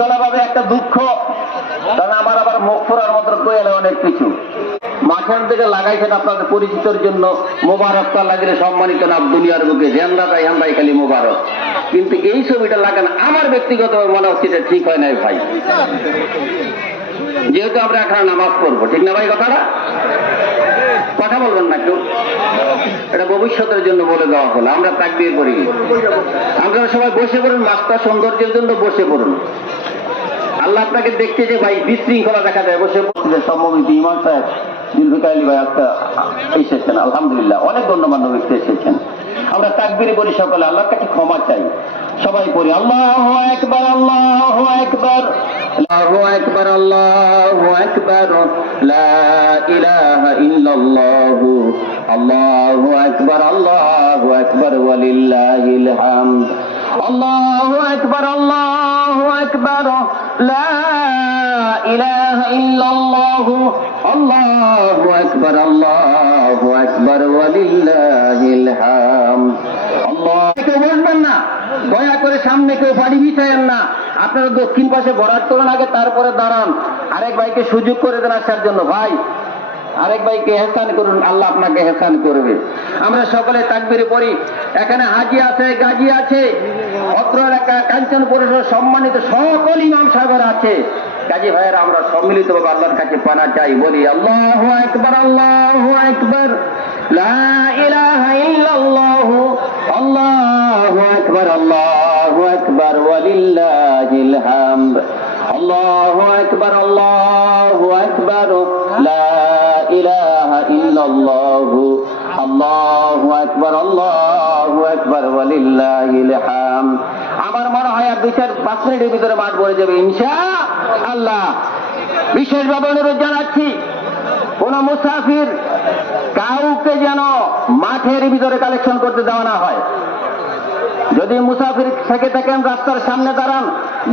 বিশৃঙ্খলা ভাবে একটা দুঃখ, কারণ আমার আবার মুখ ফোরার মতো কয়েলে অনেক কিছু মাঝখান থেকে লাগাইছেন আপনাদের পরিচিতর জন্য। মোবারক তা লাগিলে সম্মানিত না দুনিয়ার বুকে জেন্দা তাই হান্দাই খালি মোবারক, কিন্তু এই ছবিটা লাগান আমার ব্যক্তিগত মনে হচ্ছে এটা ঠিক হয় নাই ভাই, যেহেতু আমরা এখন নামাজ পড়বো, ঠিক না ভাই? কথাটা কথা বলবেন না কেউ, এটা ভবিষ্যতের জন্য বলে দেওয়া হলো। আমরা তাকবীর করি, আপনারা সবাই বসে পড়ুন, মাস্টার সৌন্দর্যের জন্য বসে পড়ুন। আল্লাহ আপনাকে দেখতে যে ভাই বিশৃঙ্খলা দেখা যায়, বসে পড়ছে সম্ভবিত ইমাম সাহেব জুলফিকার আলী ভাই একটা এসেছেন, আলহামদুলিল্লাহ অনেক গণ্যমান্য ব্যক্তি এসেছেন। আমরা তাকবীর করি সকলে, আল্লাহর কাছে ক্ষমা চাই, সবাই পড়ি আল্লাহু আকবার আল্লাহু আকবার আল্লাহু আকবার আল্লাহু আকবার লা ইলাহা ইল্লাল্লাহু আল্লাহু আকবার ওয়ালিল্লাহিল হামদ আল্লাহু আকবার লা ইলাহা ইল্লাল্লাহু আল্লাহু আকবার ওয়ালিল্লাহিল হামদ। আল্লাহ কেউ বলবেন না, দয়া করে সামনে কেউ বাড়ি বিছায়েন না, আপনারা দক্ষিণ পাশে বরাদ করুন আগে, তারপরে দাঁড়ান। আরেক ভাইকে সুযোগ করে দেন আসার জন্য, ভাই আরেক ভাইকে হেসান করুন, আল্লাহ আপনাকে হেসান করবে। আমরা সকলে তাকবীর পড়ি। এখানে হাজি আছে, গাজী আছে, অত্র এলাকা কাঞ্চনপুরের সম্মানিত সকল ইমাম সাহেবরা আছে, গাজী ভাইয়েরা আমরা সম্মিলিতভাবে আল্লাহর কাছে পানা চাই, বলি আল্লাহু আকবার লা ইলাহা ইল্লাল্লাহু আল্লাহু আকবার ওয়ালিল্লাহিল হামদ আল্লাহু আকবার লা ইলাহা ইল্লাল্লাহু আল্লাহু আকবার ওয়ালিল্লাহিল হামদ। আমার মনে হয় আর 2-5 মিনিটের ভিতরে মাঠ ভরে যাবে ইনশাআল্লাহ। বিশেষভাবে অনুরোধ জানাচ্ছি, কোন মুসাফির কাউকে যেন মাঠের ভিতরে কালেকশন করতে দেওয়া না হয়। যদি মুসাফির থেকে থাকেন রাস্তার সামনে দাঁড়ান,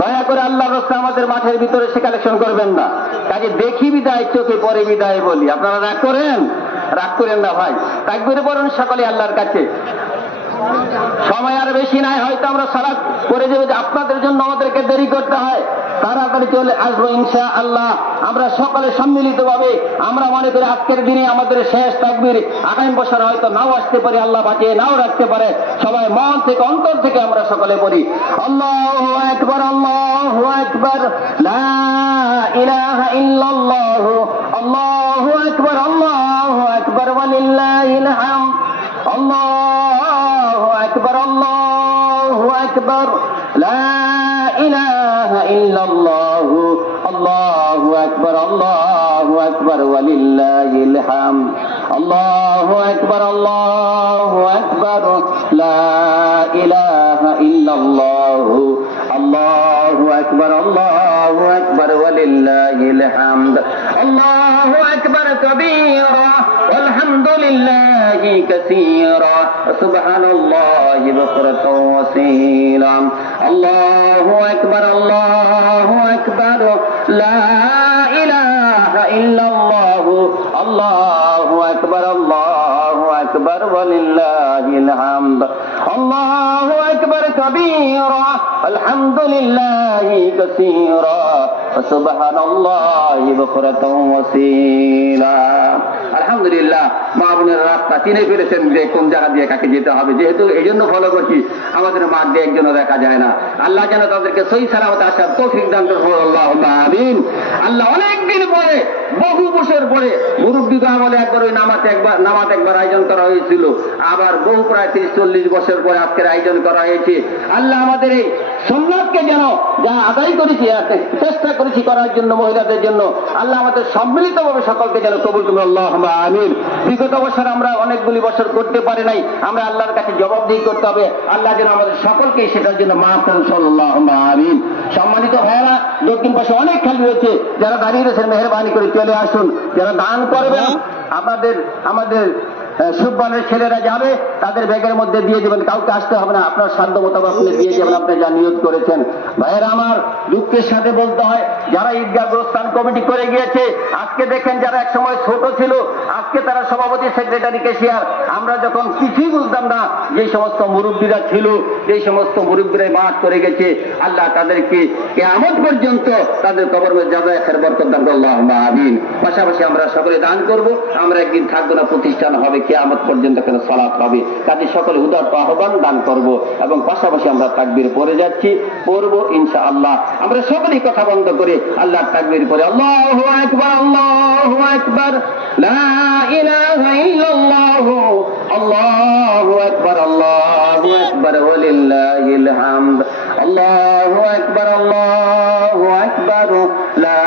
দয়া করে আল্লাহর রাস্তা আমাদের মাঠের ভিতরে সে কালেকশন করবেন না। কাজে দেখি বিদায়, চোখে পরে বিদায় বলি। আপনারা রাগ করেন না ভাই। তাকবীর পড়ুন সকলে আল্লাহর কাছে। সময় আর বেশি নাই, হয়তো আমরা সালাত করে যাবো, যে আপনাদের জন্য আমাদেরকে দেরি করতে হয়, তাড়াতাড়ি চলে আসবো ইনশাআল্লাহ। আমরা সকলে সম্মিলিত ভাবে আমরা মনে করি আজকের দিনে আমাদের শেষ তাকবীর, আগামী বছর হয়তো নাও আসতে পারে, আল্লাহ বাঁচিয়ে নাও রাখতে পারে। সবাই মন থেকে অন্তর থেকে আমরা সকলে পড়ি আল্লাহু আকবার লা ইলাহা ইল্লাল্লাহু আল্লাহু আকবার ওয়ালিল্লাহিল হামদ আল্লাহু আকবার লা ইলাহা ইল্লাল্লাহু আল্লাহু আকবার ওয়ালিল্লাহিল হামদ আল্লাহু আকবার লা ইলাহা ইল্লাল্লাহু আল্লাহু আকবার ওয়ালিল্লাহিল হামদ আল্লাহু আকবার কাবীরা আলহামদুলিল্লাহি কাসীরা সুবহানাল্লাহি বুকরাতাও ওয়াসীলা আল্লাহু আকবার লা ইলাহা ইল্লাল্লাহু আল্লাহু আকবার ওয়ালিল্লাহিল হামদ আল্লাহু আকবার কাবীরা আলহামদুলিল্লাহি কাসীরা সুবহানাল্লাহি বুকরাতাও ওয়াসীলা। আলহামদুলিল্লাহ, মা বোনের রাস্তা চিনে ফেলেছেন যে কোন জায়গা দিয়ে কাকে যেতে হবে। যেহেতু এই জন্য ফলো করছি, আমাদের মাঠ দিয়ে একজনও দেখা যায় না। আল্লাহ যেন তাদেরকে সহি সালামতে আসার তৌফিক দান করুন, আল্লাহুম্মা আমিন। আল্লাহ অনেকদিন পরে, বহু বছর পরে, মুরব্বী আমলে একবার ওই নামাজ একবার আয়োজন করা হয়েছিল, আবার বহু প্রায় 30-40 বছর পরে আজকের আয়োজন করা হয়েছে। আল্লাহ আমাদের এই সুন্নাতকে যেন যা আদায় করেছি, চেষ্টা করেছি করার জন্য মহিলাদের জন্য, আল্লাহ আমাদের সম্মিলিতভাবে সকলকে যেন কবুল করুন, আল্লাহুম্মা আমিন। বিগত বছর আমরা অনেকগুলি বছর করতে পারি নাই, আমরা আল্লাহর কাছে জবাবদিহি করতে হবে। আল্লাহ যেন আমাদের সকলকে সেটার জন্য মাফ করেন, আল্লাহুম্মা আমিন। সম্মানিত ভাইয়েরা, দক্ষিণ পাশে অনেক খালি হয়েছে, যারা দাঁড়িয়ে রয়েছেন মেহেরবানি করে চলে আসুন। যারা দান করবেন, আমাদের সুব্বানের ছেলেরা যাবে, তাদের ব্যাগের মধ্যে দিয়ে দেবেন, কাউকে আসতে হবে না, আপনার সাধ্য মোতাবেক আপনি দিয়ে যাবেন, আপনি যা নিয়োগ করেছেন। ভাইয়েরা আমার, দুঃখের সাথে বলতে হয়, যারা ঈদগাহ গোরস্থান কমিটি করে গিয়েছে, আজকে দেখেন যারা এক সময় ছোট ছিল, আজকে তারা সভাপতি, সেক্রেটারি, ক্যাশিয়ার। আমরা যখন কিছুই বুঝতাম না, যে সমস্ত মুরব্বীরা ছিল, যে সমস্ত মুরব্বীরা মাঠ করে গেছে, আল্লাহ তাদেরকে কিয়ামত পর্যন্ত তাদের কবর মধ্যে জাযায়ে খায়ের বরকত দান করুন, আল্লাহুম্মা আমিন। পাশাপাশি আমরা সকলে দান করব, আমরা একদিন থাকবো না, প্রতিষ্ঠান হবে, কিয়ামত পর্যন্ত কেন সালাত হবে, কাজে সকলে উদারত আহ্বান দান করব, এবং পাশাপাশি আমরা তাকবীর পড়ে যাচ্ছি, পড়ব ইনশাআল্লাহ। আমরা সকলেই কথা বন্ধ করে আল্লাহর তাকবীর পড়ে আল্লাহু আকবার, আল্লাহু আকবার, লা ইলাহা ইল্লাল্লাহু, আল্লাহু আকবার, আল্লাহু আকবার, ওয়ালিল্লাহিল হামদ, আল্লাহু আকবার, আল্লাহু আকবার, লা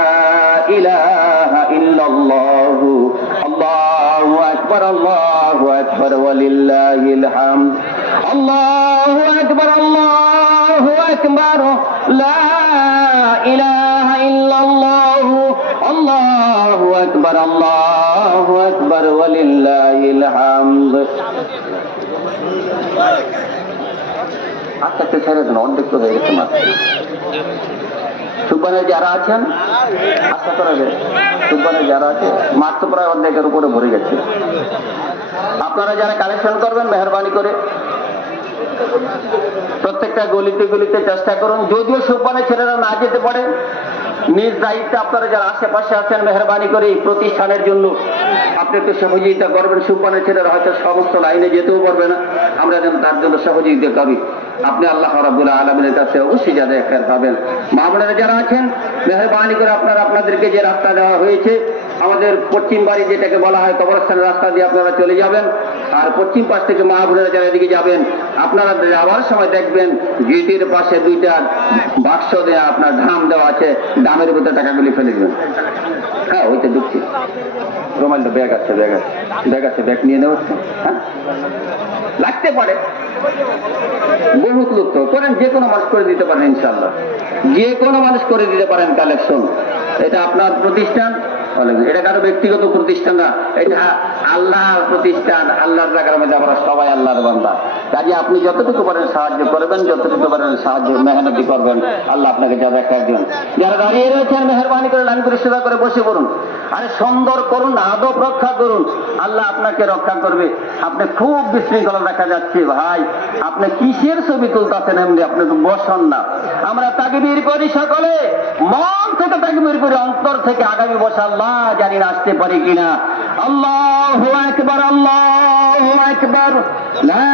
ইলাহা ইল্লাল্লাহু, আল্লাহু আকবার, আল্লাহু আকবার, ওয়ালিল্লাহিল হামদ, আল্লাহু আকবার, আল্লাহু আকবার, লা ইলাহা ইল্লাল্লাহু, আল্লাহু আকবার, আল্লাহু আকবার, ওয়ালিল্লাহিল হামদ। আস্তে আস্তে ছেড়ে দেন, অর্ধেক তো হয়ে গেছে মাত্র। সুব্বানের যারা আছেন আশা করা যায়, সুব্বানের যারা আছে মাঠ তো প্রায় অর্ধেকের উপরে ভরে গেছে। আপনারা যারা কালেকশন করবেন, মেহরবানি করে প্রত্যেকটা গলিতে গলিতে চেষ্টা করুন। যদিও সুব্বানের ছেলেরা না যেতে পারে, নিজ দায়িত্বে আপনারা যারা আশেপাশে আছেন, মেহরবানি করে এই প্রতিষ্ঠানের জন্য আপনি একটু সহযোগিতা করবেন। সুব্বানের ছেলেরা হয়তো সমস্ত লাইনে যেতেও পারবে না, আমরা যেন তার জন্য সহযোগিতা করি। আপনি আল্লাহ রাব্বুল আলামিনের কাছে অবশ্যই জাযায়ে খায়ের পাবেন। মা বোনেরা যারা আছেন, মেহরবানি করে আপনারা আপনাদেরকে যে রাস্তা দেওয়া হয়েছে, আমাদের পশ্চিম বাড়ি যেটাকে বলা হয় কবরস্থানের রাস্তা দিয়ে আপনারা চলে যাবেন। আর পশ্চিম পাশ থেকে মা বোনেরা যারা এদিকে যাবেন, আপনারা যাওয়ার সময় দেখবেন গেটের পাশে দুইটা বাক্স দেওয়া, আপনার ধাম দেওয়া আছে, দামের ভিতরে টাকাগুলি ফেলে দেবেন। হ্যাঁ, ওইটা ঢুকছি, রোমালটা ব্যাগ আছে, ব্যাগ আছে, ব্যাগ আছে, ব্যাগ নিয়ে নেওয়া হচ্ছে। হ্যাঁ, লাগতে পারে, বহুত লোক তো করেন, যে কোনো মানুষ করে দিতে পারেন ইনশাআল্লাহ, যে কোনো মানুষ করে দিতে পারেন কালেকশন। এটা আপনার প্রতিষ্ঠান, এটা কারো ব্যক্তিগত প্রতিষ্ঠান না, এটা আল্লাহর প্রতিষ্ঠান। আল্লাহর জায়গার মধ্যে আমরা সবাই আল্লাহর বান্দা, কাজে আপনি যতটুকু পারেন সাহায্য করবেন, যতটুকু পারেন সাহায্য মেহনতি করবেন, আল্লাহ আপনাকে জাযায়ে খায়ের দিবেন। যারা দাঁড়িয়ে রয়েছেন, মেহরবানি করে লাইন পরিষ্কার করে বসে পড়ুন। আরে সুন্দর করুন, আদব রক্ষা করুন, আল্লাহ আপনাকে রক্ষা করবে। আপনি খুব বিশৃঙ্খলা দেখা যাচ্ছে ভাই, আপনি কিসের ছবি তুলতেছেন এমনি, আপনি তো বসন না। আমরা তাকবীর করি সকলে, মন থেকে তাকবীর করি, অন্তর থেকে। আগামী বছর আল্লাহ জানি না আসতে পারি কিনা। আল্লাহু আকবার, আল্লাহু আকবার, লা